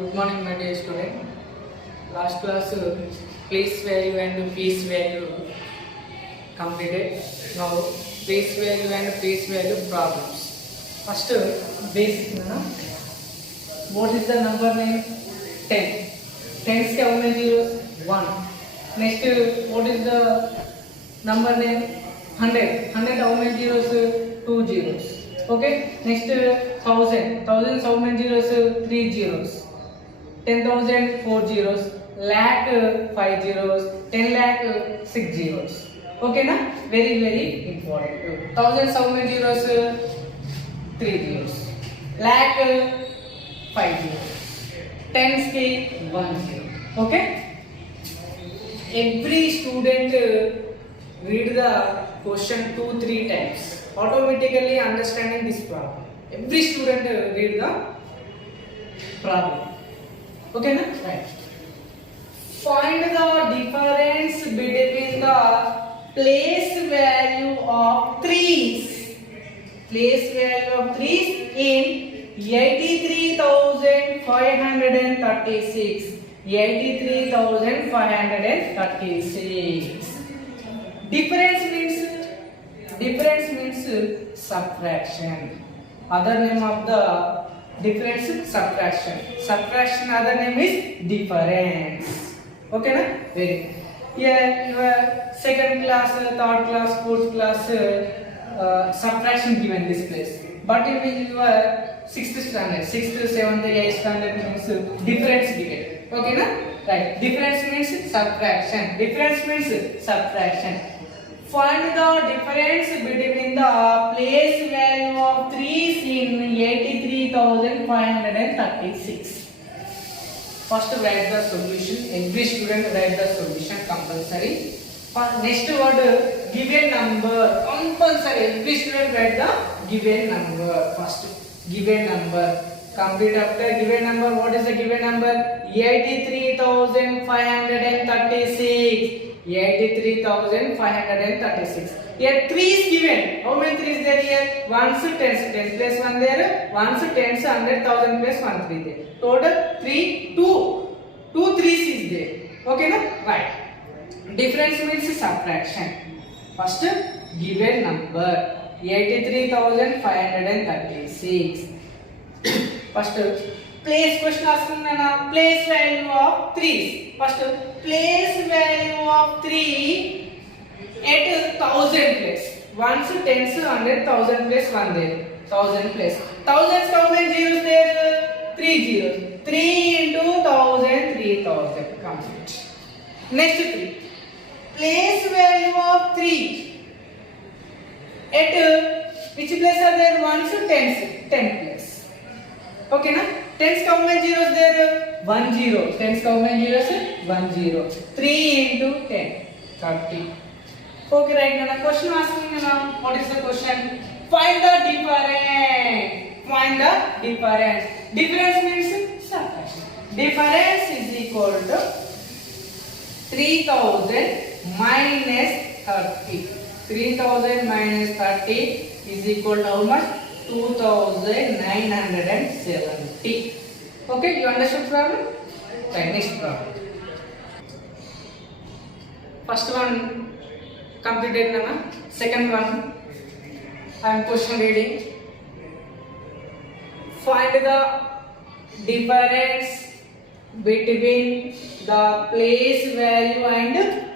Good morning, my dear student. Last class, place value and piece value completed. Now, place value and piece value problems. First, basic. What is the number name? 10. 10's how many zeros? 1. Next, what is the number name? 100. 100 how many zeros? 2 zeros. Okay. Next, 1000. 1000 how many zeros? 3 zeros. 10,000 4 zeros. Lakh 5 zeros. 10 lakh 6 zeros. Okay na? Very important. 1000 how many zeros? 3 zeros. Lakh 5 zeros. 10's के 1 zero. Okay? Every student read the question 2-3 times. Automatically understanding this problem. Every student read the problem. Okay na? Right. Find the difference between the place value of trees. Place value of trees in 83,536. 83,536. Difference means subtraction. Other name of the difference is subtraction. Subtraction other name is difference. Okay na? Very good. Here your second class, third class, fourth class subtraction given this place. But in your 6th standard, 6th, 7th, 8th standard means difference given. Okay na? Right. Difference means subtraction. Difference means subtraction. Find the difference between the place value of trees in 83,536. First write the solution. Every student write the solution compulsory. Next word given number compulsory. Every student write the given number. First given number. Complete after given number. What is the given number? 83,536. 83,536. Here 3 is given. How many 3 is there here? 1's 10's 10 plus 1 there. 1's 10's 100,000 plus 1 3 there. Total 3 2 3's is there. Okay na? Right. Difference means subtraction. First given number 83,536. First place question asking na place value of trees. First place value of 3 at 1000 place. 1's 10's 100,000 place 1 there. 1000 place. 1000's how many zeros there? 3 zeros. 3 into 1000 3000 complete. Next 3. Place value of 3 at which place are there? 1's 10's 10 place. Okay na? 10's how many zeros there? 1 0. 10's how many zeros? 1 0. 3 into 10 30. Okay, right now question asking now. What is the question? Find the difference. Find the difference. Difference means subtraction. Difference is equal to 3,000 minus 30. 3,000 minus 30 is equal to how much? 2,970. Okay, you understood problem? Right, next problem. First one completed na. Second one I am question reading. Find the difference between the place value and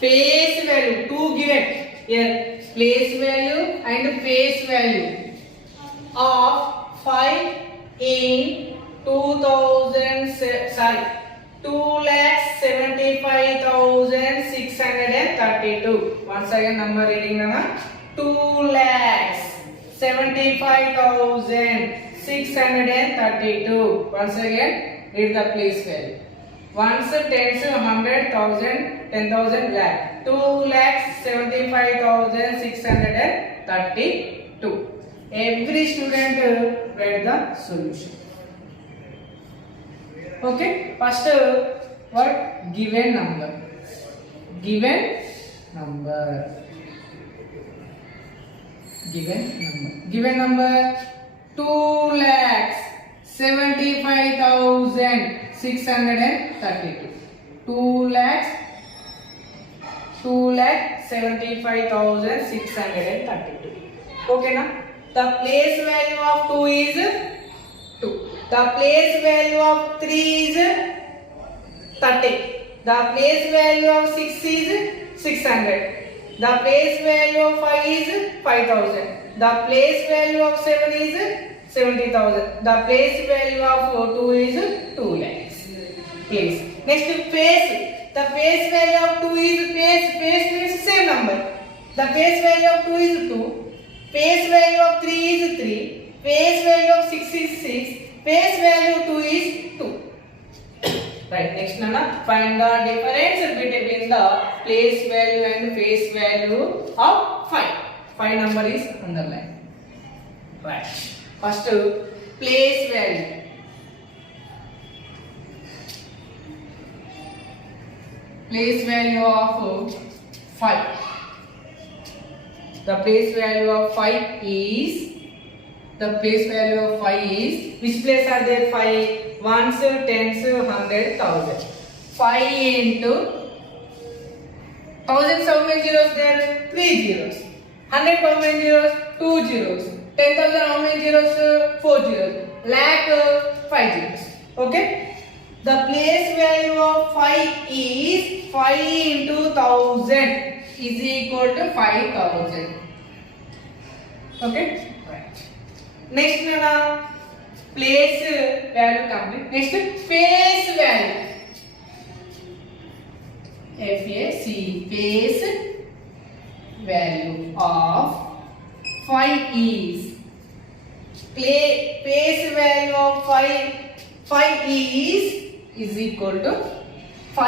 face value. Two given here, place value and face value of 5 in 2,75,632. Once again number reading na 2,75,632. Once again read the place value. 1's 10's 100,000 10,000 lakh. 2,75,632. Every student write the solution. Okay, first what? Given number. Given number. Given number 2,75,632. 632. 2,75,632. Okay na? The place value of 2 is 2. The place value of 3 is 30. The place value of 6 is 600. The place value of 5 is 5,000. The place value of 7 is 70,000. The place value of 2 is 2 lakhs. Place. Next, face. The face value of 2 is face. Face means same number. The face value of 2 is 2. Face value of 3 is 3. Face value of 6 is 6. Face value of 2 is 2. Right. Next, Nana, find the difference between the place value and face value of 5. 5 number is underlined. Right. First, place value. Place value of 5. The place value of 5 is, which place are there? 5 ones, tens, 100, 1000. 5 into thousands, how many zeros there? 3 zeros. 100, how many zeros? 2 zeros. 10,000, how many zeros? 4 zeros. Lakh, 5 zeros. Okay. The place value of 5 is 5 into 1000 is equal to 5,000. Okay. Right. Next, Nana, place value complete. Next, face value. FAC, face value of 5 is, face value of 5 is equal to 5.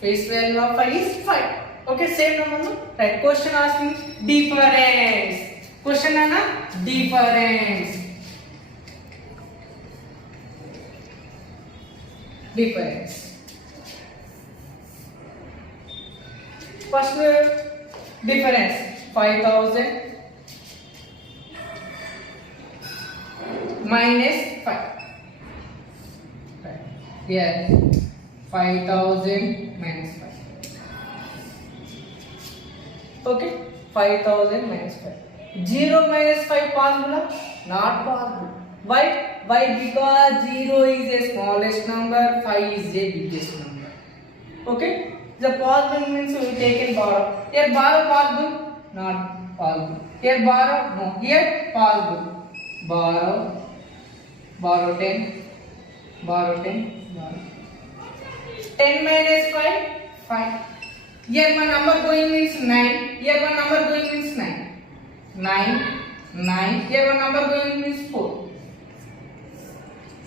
Face value of 5 is 5. Okay, same number. No? Right. Question asking difference. Question Nana, difference. First difference, 5,000 minus 5. Right. Here 5,000 minus 5. Okay, 5,000 minus 5. 0 minus 5 possible? Not possible. Why? Because 0 is a smallest number, 5 is a biggest number. Okay. The possible means we take in borrow. Here borrow possible? Not possible. Here borrow? No. Here possible. Borrow 10. 10 minus 5? 5. Here one number going means 9. Here one number going means 9. 9. Here one number going means 4.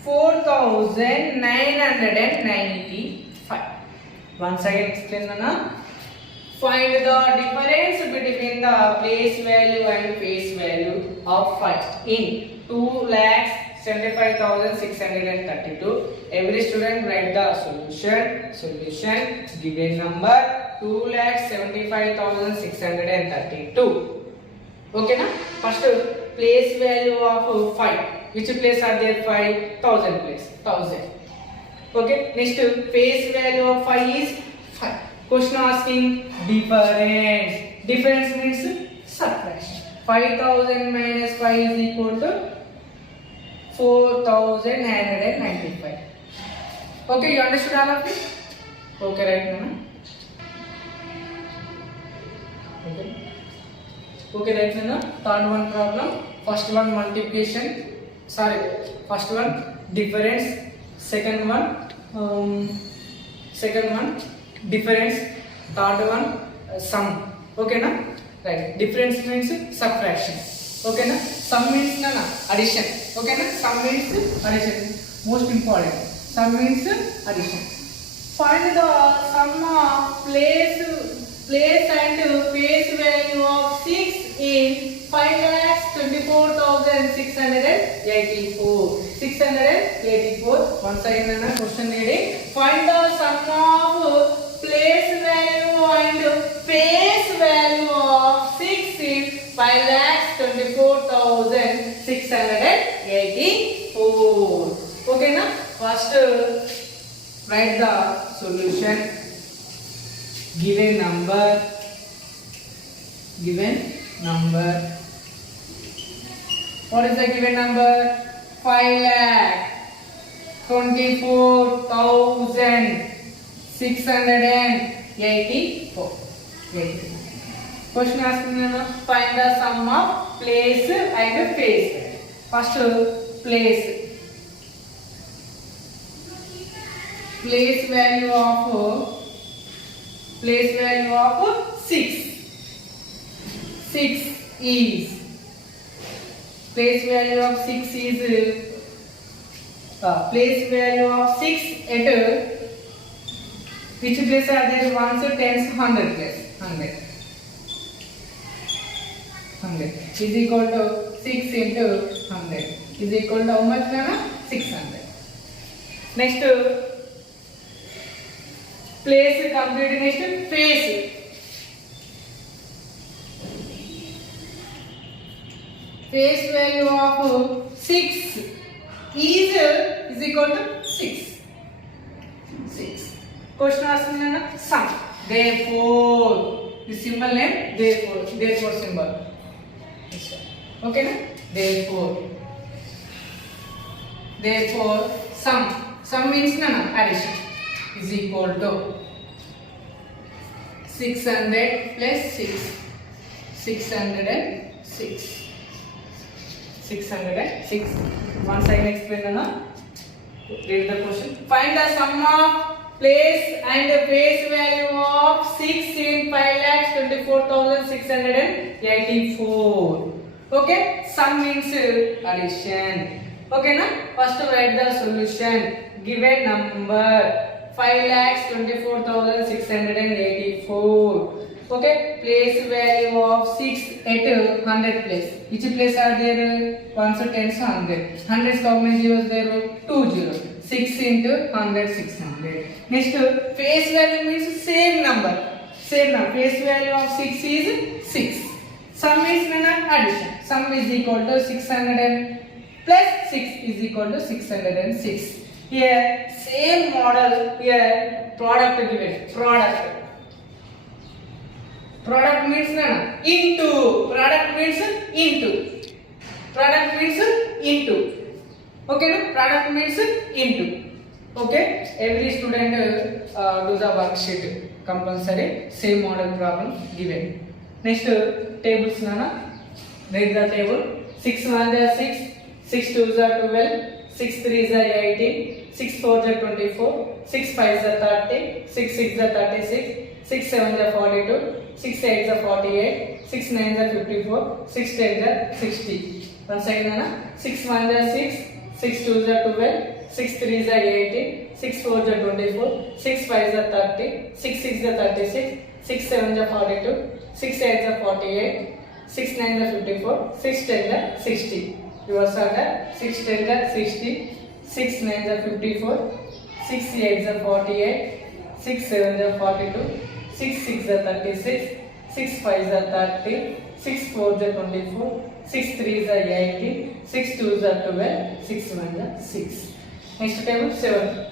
4,995. Once again explain, Nana. Find the difference between the place value and face value of 5 in 2,75,632. Every student write the solution. Given number 2,75,632. Okay, na? First, place value of 5. Which place are there? 5,000 place. 1,000. Okay. Next, face value of 5 is 5. Question asking difference. Difference means subtraction. 5,000 minus 5 is equal to 4,995. Okay, you understood all of it? Okay, right now. Okay, right now. Third one problem. First one multiplication. First one difference. Second one difference. Third one sum. Okay na? Right. Difference means subtraction. Okay na? Sum means addition. Okay na? Sum means addition. Most important. Sum means addition. Find the sum of place and face value of 6 in 5,24,684. 684. Once again, question reading. Find the sum of place value and face value of 6 in 5,24,684. Okay, na? First First, write the solution. Given number. What is the given number? 5,24,684. Question asking, find the sum of place and face. First, place. Place value of 6. 6 is. Place value of 6 is. Place value of 6 at which place are there? Ones, tens, 100 place. 100 is equal to 6 into 100 is equal to how much? 600. Next, place complete. Next, face. Face value of 6 is equal to 6. Question asking sum. Therefore, the symbol name therefore symbol. Okay, na? Therefore sum means addition is equal to 600 plus 6. 606. Once I explain read the question. Find the sum of place and face value of 6 in 5,24,684. Okay, sum means addition. Okay, na? First write the solution. Given number 5,24,684. Okay, place value of 6 at 100 place. Which place are there? Ones, tens, 100. Hundreds how many zeros there? 2 zeros. 6 into 100, 600. Next, face value means same number. Face value of 6 is 6. Sum is addition. Sum is equal to 600 plus 6 is equal to 606. Here same model. Here product given. Product means into. Product means into. Okay, no? Product means into. Okay, every student do the worksheet compulsory. Same model problem given. Next, tables read the table. 6 1 is 6, 6 2 is 12, 6 3 is 18, 6 4 is 24, 6 5 is 30, 6 6 is 36, 6 7 is 42, 6 8 is 48, 6 9 is 54, 6 10 is 60. Once again, 6 1 is 6, 6 2 is 12, 6 3 is 18, 6 4 is 24, 6 5 is 30, 6 6 is 36, 6 7 is 42, 6 8 is 48, 6 9 is 54, 6 10 is 60. Reverse order. 6 10 is 60, 6 9 is 54, 6 8 is 48, 6 7 is 42, 6 6 is 36, 6 5 is 30, 6 4 is 24, 6 3 is 18, 6 2 is 12, 6 1 is 6. Next table 7.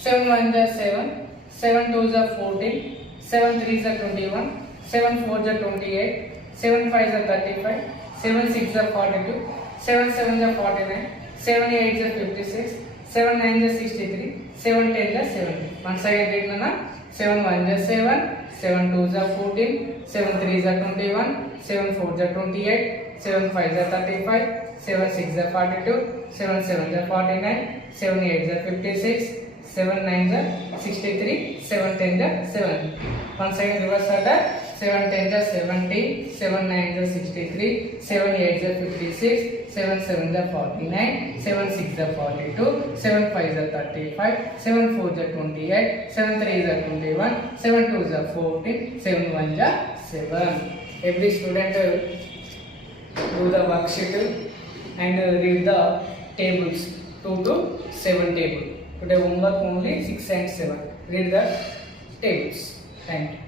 7 1 is 7, 7 2 is 14, 7 3 is 21, 7 4 is 28, 7 5 is 35, 7 6 is 42, 7 7 is 49, 7 8 is 56, 7 9 is 63, 7 10 is 70. Once again read 7 1 is 7, 7 2 is 14, 7 3 is 21, 7 4 is 28, 7 5 is 35, 7 6 is 42, 7 7 is 49, 7 8 is 56, 7 9 is 63, 7 10 is 70. Once again reverse order. 7 10 is 70, 7 9 is 63, 7 8 is 56, 7 7 is 49, 7 6 is 42, 7 5 is 35, 7 4 is 28, 7 3 is 21, 7 2 is 14, 7 1 is 7. Every student do the worksheet and read the tables 2 to 7 table. Today homework only 6 and 7. Read the tables. Thank you.